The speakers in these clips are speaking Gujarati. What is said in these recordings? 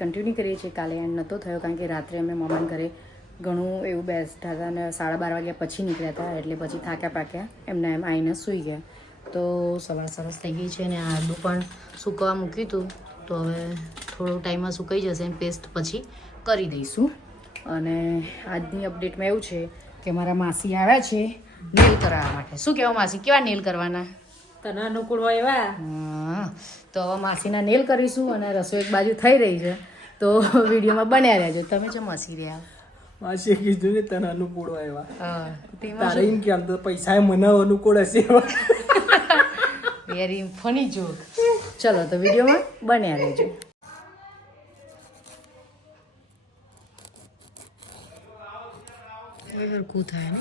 કન્ટિન્યુ કરીએ છીએ. કાલે એન્ડ નહોતો થયો કારણ કે રાત્રે અમે મમ્માના ઘરે ઘણું એવું બેસતા હતા અને 12:30 વાગ્યા પછી નીકળ્યા હતા, એટલે પછી થાક્યા પાક્યા એમને એમ આવીને સૂઈ ગયા. તો સવાર સરસ થઈ ગઈ છે અને આદુ પણ સૂકવવા મૂક્યું હતું, તો હવે થોડો ટાઈમમાં સુકાઈ જશે. પેસ્ટ પછી કરી દઈશું. અને આજની અપડેટમાં એવું છે કે મારા માસી આવ્યા છે નેલ કરાવવા માટે. શું કહેવા માસી, કેવા નેલ કરવાના? તને અનુકૂળ હોય એવા. હા, તો હવે માસીના નેલ કરીશું અને રસોઈ એક બાજુ થઈ રહી છે, તો વિડીયોમાં બન્યા રહેજો. તમે જો માસી રહ્યા માસી કીધું ને તને અનુકૂળ હોય એવા. હા, તારે એમ કે આમ તો પૈસા મને અનુકૂળ હશે એવા. Very funny joke. ચલો તો વિડીયોમાં બન્યા રહેજો. સરખું થાય ને.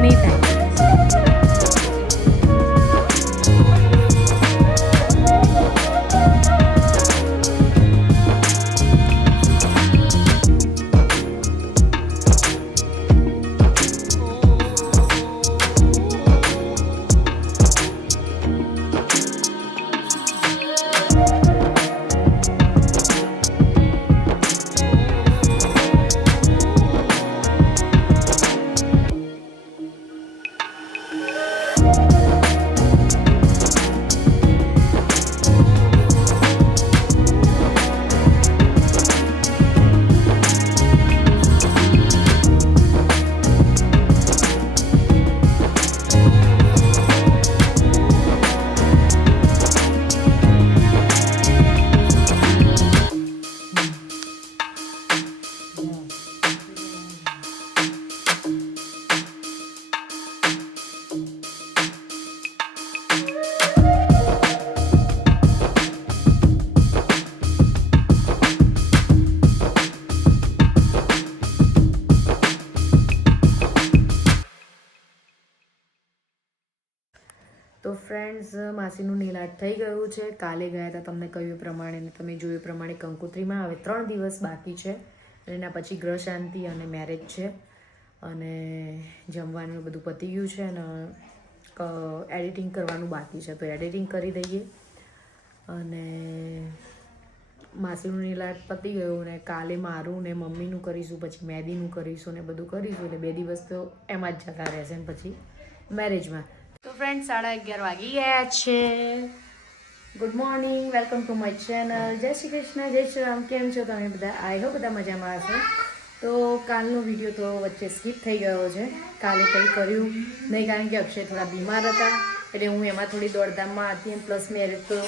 નહીં થાય. તો ફ્રેન્ડ્સ, માસીનું નેલ આર્ટ થઈ ગયું છે. કાલે ગયા હતા તમને કહ્યું પ્રમાણે અને તમે જોયું પ્રમાણે કંકોત્રીમાં. હવે 3 દિવસ બાકી છે અને એના પછી ગ્રહ શાંતિ અને મેરેજ છે અને જમવાનું બધું પતી ગયું છે અને એડિટિંગ કરવાનું બાકી છે, તો એડિટિંગ કરી દઈએ. અને માસીનું નેલ આર્ટ પતી ગયું ને કાલે મારું ને મમ્મીનું કરીશું, પછી મહેંદીનું કરીશું ને બધું કરીશું, એટલે 2 દિવસ તો એમાં જ જતા રહેશે ને પછી મેરેજમાં. તો ફ્રેન્ડ 11:30 વાગી ગયા છે. Good morning, welcome to my channel. જય શ્રી કૃષ્ણ, જય શ્રી રામ. કેમ છો તમે બધા? આઈ હોપ બધા મજામાં હશે. તો કાલનો વિડીયો તો વચ્ચે સ્કીપ થઈ ગયો છે. કાલે કંઈ કર્યું નહીં કારણ કે અક્ષય થોડા બીમાર હતા, એટલે હું એમાં થોડી દોડધામમાં હતી. પ્લસ મેરેજ તો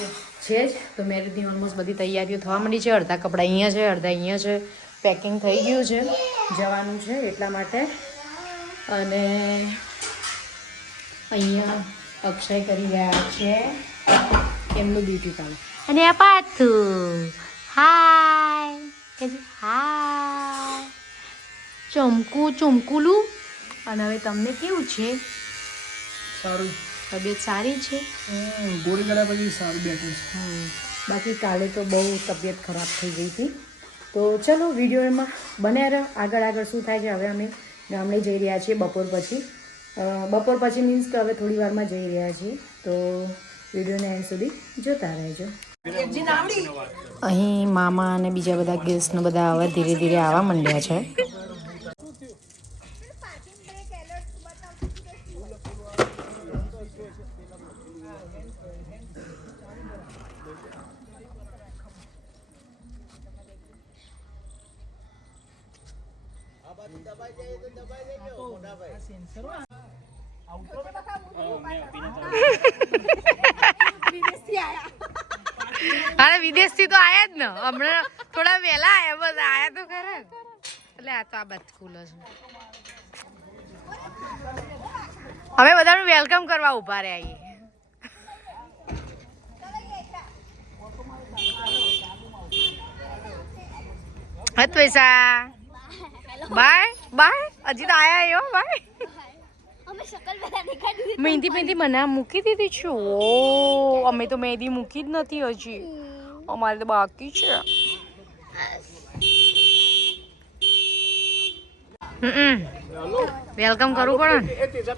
છે જ, તો મેરેજની ઓલમોસ્ટ બધી તૈયારીઓ થવા માંડી છે. અડધા કપડાં અહીંયા છે, અડધા અહીંયા છે. પેકિંગ થઈ ગયું છે, જવાનું છે એટલા માટે. અને અહીંયા અક્ષય કરી રહ્યા છે એમનું બ્યુટી પાર્લર. અને આ પાથું હાય હાય ચમકુલું. અને હવે તમને કેવું છે? સારું, તબિયત સારી છે? ગોળી કર્યા પછી સારું બેઠું છે. બાકી કાલે તો બહુ તબિયત ખરાબ થઈ ગઈ હતી. તો ચલો વિડીયોમાં બન્યા રહો. આગળ શું થાય છે. હવે અમે ગામડે જઈ રહ્યા છીએ બપોર પછી મીન્સ કે હવે થોડી વારમાં જઈ રહ્યા છીએ, તો વિડીયોને એન્ડ સુધી જોતા રહેજો. અહીં મામા અને બીજા બધા ગેસ્ટને બધા હવે ધીરે ધીરે આવવા માંડ્યા છે. અરે વિદેશથી તો આયા જ ને, હમણાં થોડા વહેલા આયા, બસ આયા તો ખરા. એટલે આ તો આ બધ સ્કૂલ છે. અમે બધાનું વેલકમ કરવા ઉભા રહ્યા. હત પૈસા બાય બાય, હજી તો આયા હો બાય. મહેંદી મહેંદી મને આ મૂકી દીધી છે ઓ અમે તો મહેંદી મૂકી જ નથી હજી અમારે તો બાકી છે વેલકમ કરવું પડે ને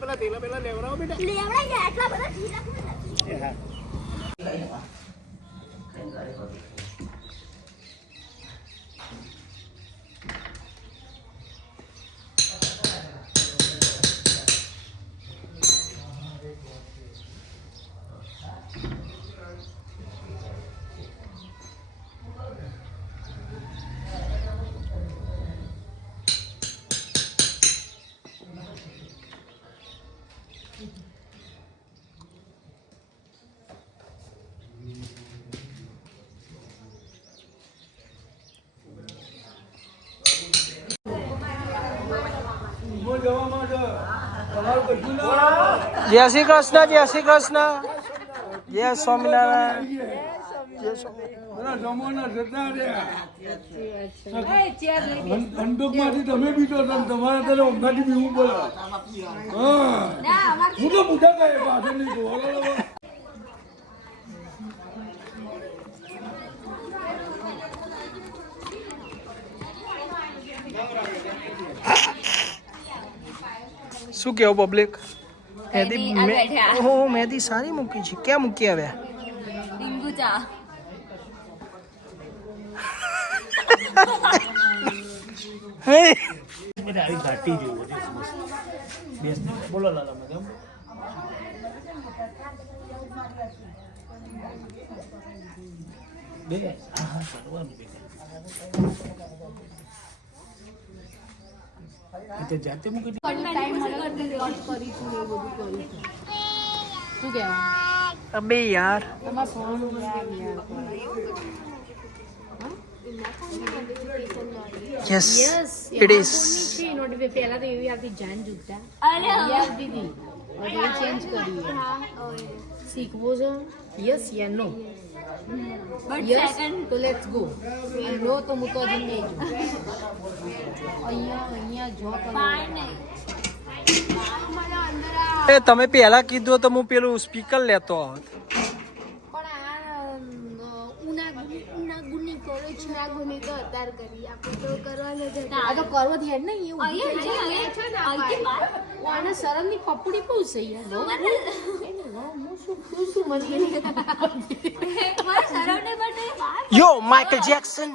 જય શ્રી કૃષ્ણ જય શ્રી કૃષ્ણ જય સ્વામિનારાયણ જય બંદૂકમાંથી તમે બીજો તમારા તને ઊંઘાથી બીવું બોલો હું તો પૂછા થાય પાછળ નહીં શું કેવું પબ્લિક મહેંદી સારી મૂકી છે ક્યાં મૂકી હવે બોલો લાલા મેડમ જાતે મૂકી અબે યાર યસ ઇટ ઇઝ પહેલા તો એવી આવતી જાન જુગતા આવતી હતી ચેન્જ કરી શીખવું છે યસ યા નો યસ તો લેટ્સ ગો નો તો હું તો હજી નહીં જો અહીંયા જો એ તમે પહેલા કીધું તો હું પેલું સ્પીકર લેતો હોત શરમ ની પપડી બહુ છે યો માઇકલ જેક્સન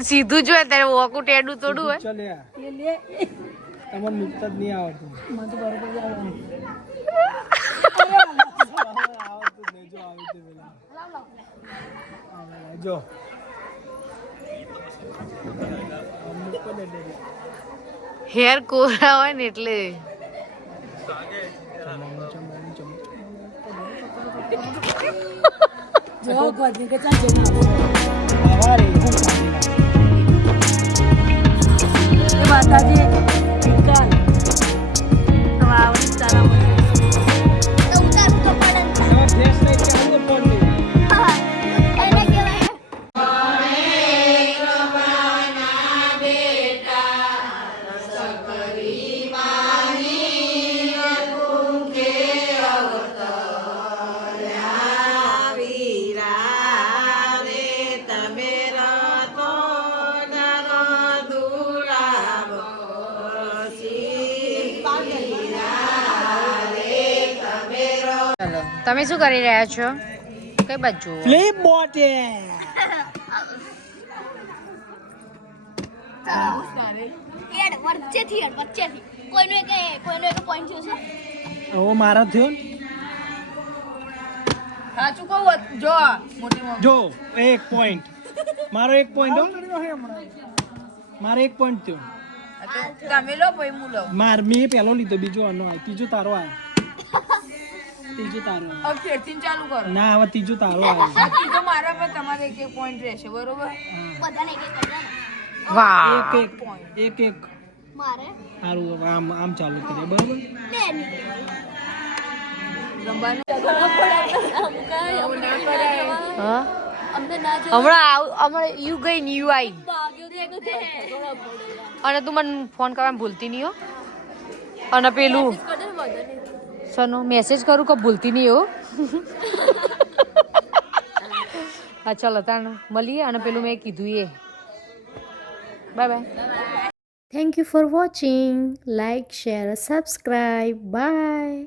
સીધું જો ત્યારે વોકું ટેડું તોડું હોય તમને મુકતા જ નહીં આવડતું મને તો બરોબર જો હેર કોરા હોય ને એટલે જો ગોદની કે ચાલ જઈને આવા રે હું ચાલે એ માતાજી વિકાલ તારા તો ઉતાર તો પડે ને. હવે ફેસ નહીં કે આમ તો પડ લે હા, એને કહેવાય ચલો તમે શું કરી રહ્યા છો કઈ બાજુ ફ્લિપ બોટે હેડ વચ્ચેથી કોઈનો એક પોઈન્ટ થયો છે. ઓ મારો થયો ને. સાચું કહું જો મોટી મમ્મી જો 1 પોઈન્ટ મારો 1 પોઈન્ટ હો મારો 1 પોઈન્ટ થયો તમે લો ભાઈ હું લો માર મેં પહેલો લીધો બીજો આનો આવ્યો ત્રીજો તારો આવ્યો ત્રીજો તારો આવ્યો. હવે ફેરથી ચાલુ કરો ના હવે ત્રીજો તારો આવ્યો આ ત્રીજો મારા પર તમારે એક પોઈન્ટ રહેશે બરોબર બધાને એક કરી દે ને. વાહ એક મારે સારું આમ આમ ચાલુ કરીએ બરોબર બે નીકળી. રમવાનું હા અમને ના જો હમણાં યુ ગઈ ને યુ આવી અને તું મને ફોન કરવાનું ભૂલતી નહીં હો અને પેલું સનો મેસેજ કરું કે ભૂલતી નહીં હો હા ચાલો તાણ મળીએ અને પેલું મેં કીધું એ bye bye thank you for watching like share subscribe by